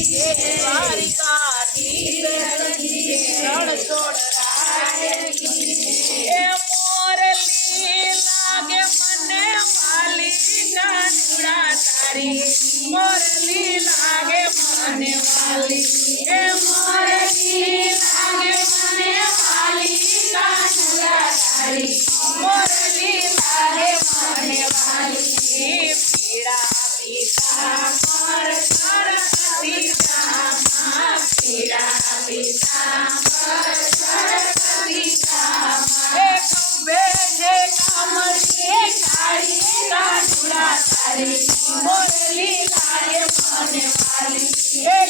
मोरली लागे मने वाली ए मोरली लागे मने वाली हे मोरली लागे मने वाली कानुरा तारी मोर Hey.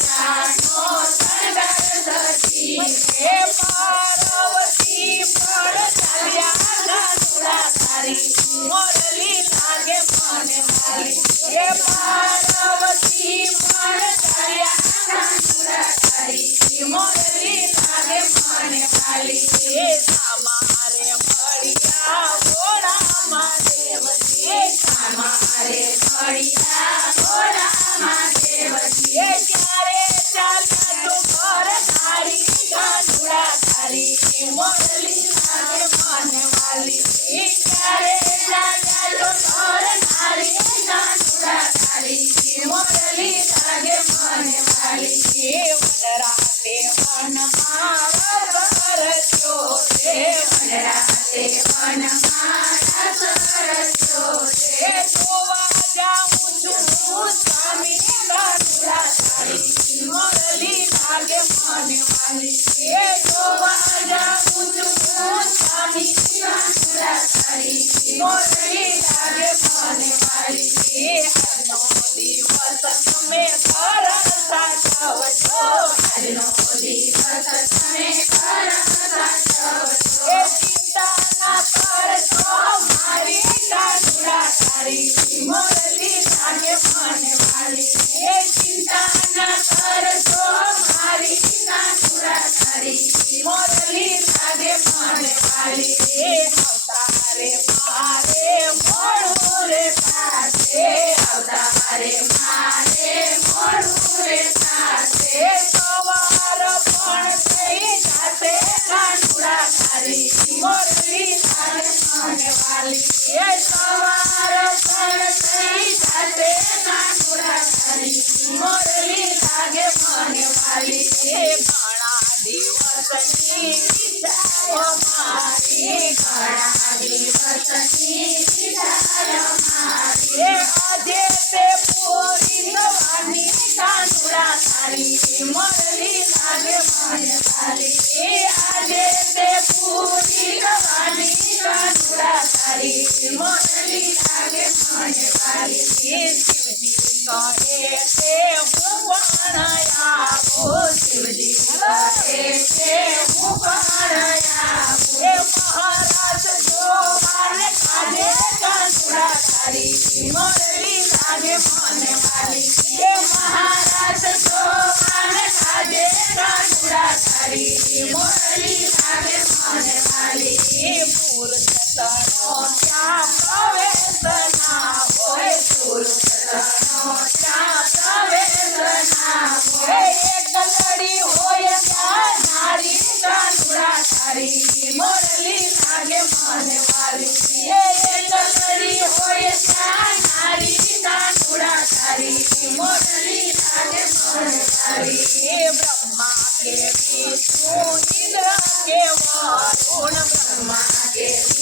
Jesus.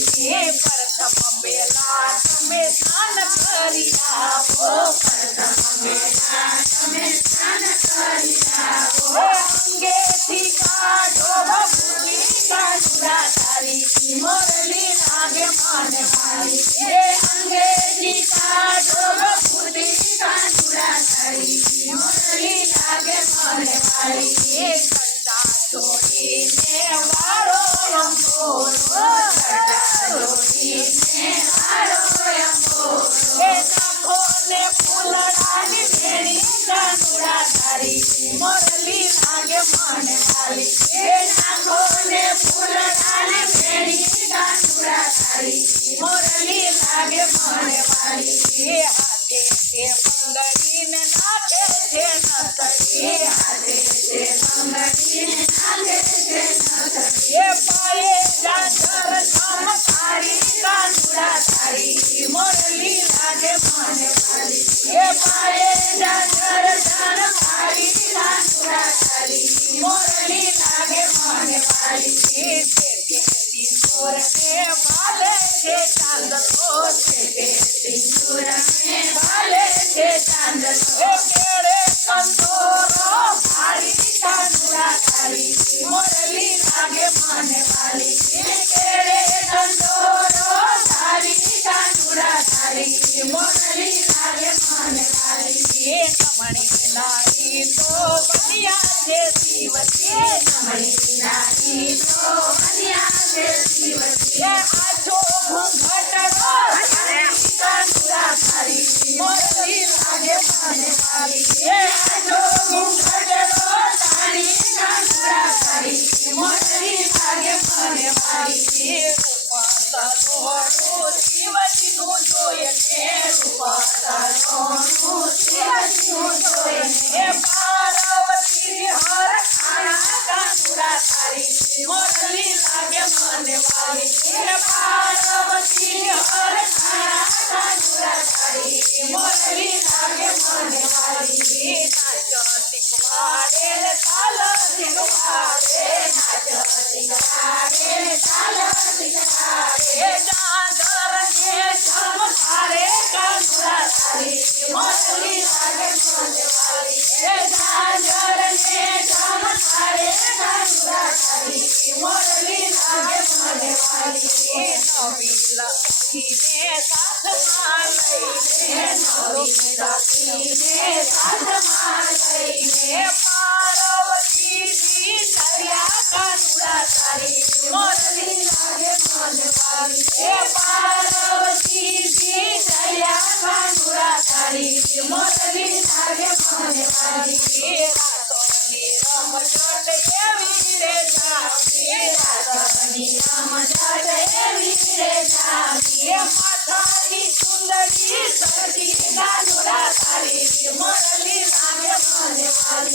के प्रथम मेला तमे स्नान करिया हो प्रथम मेला तमे स्नान करिया हो अंगे थीका डोह भूमि का चूड़ा तारी मोरली लागे मान मारी हे अंगे थीका डोह भूमि का चूड़ा तारी मोरली लागे मान मारी हे कंटा चोरी ने वारो रंगो મોરલી નાગે મન હાલી એ નાખો ને ફૂલ ડાલે મેળી કાનુરા તારી મોરલી નાગે મન વાલી એ હાથે મોરલી કાર્ય મન કારી કમણી નારી તો બનિયા છે